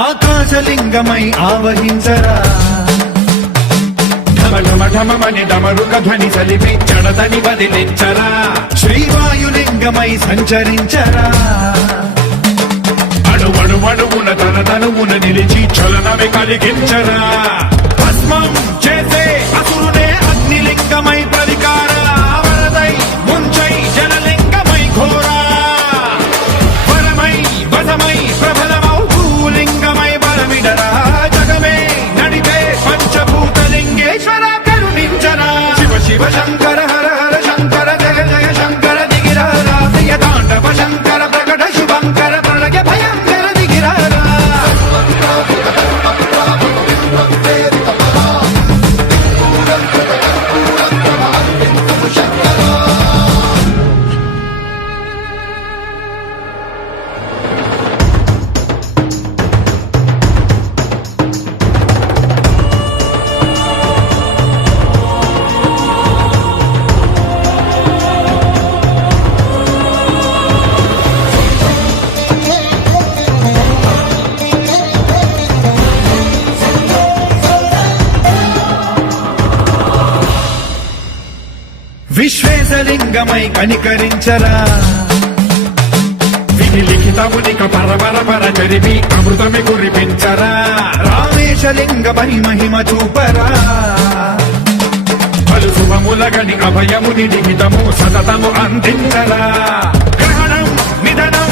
ఆకాశలింగమై ఆవహించరా ఢమఢమని డమరుక ధ్వని సలిపి చడదని వదిలించరా శ్రీవాయులింగమై సంచరించరా అణువణువున తన తనువున నిలిచి చలనమే కలిగించరా భస్మం చేసే అసురునే అగ్నిలింగమై ప్రతికార వరదై ముంచై జనలింగమై ఘోరా వరమై వసమై ప్రబలమౌ భూలింగమై బలమిడరా జగమే నడిపే పంచభూతలింగేశ్వర కరుణించరా శివ శివ శంకర హర హర శంకర జయ జయ శంకర దిగిరారా ప్రియ తాండవ శంకర ప్రకట శుభంకర ప్రళయ భయంకర దిగిరారా విశ్వేశలింగమై కనికరించరా విధి లిఖితమునిక పరపర జరిపి అమృతమి కురిపించరా రామేశలింగమై మహిమ చూపరా పలు శుభములగని అభయముని లిఖితము సతతము అందించరా గ్రహణం నిధనం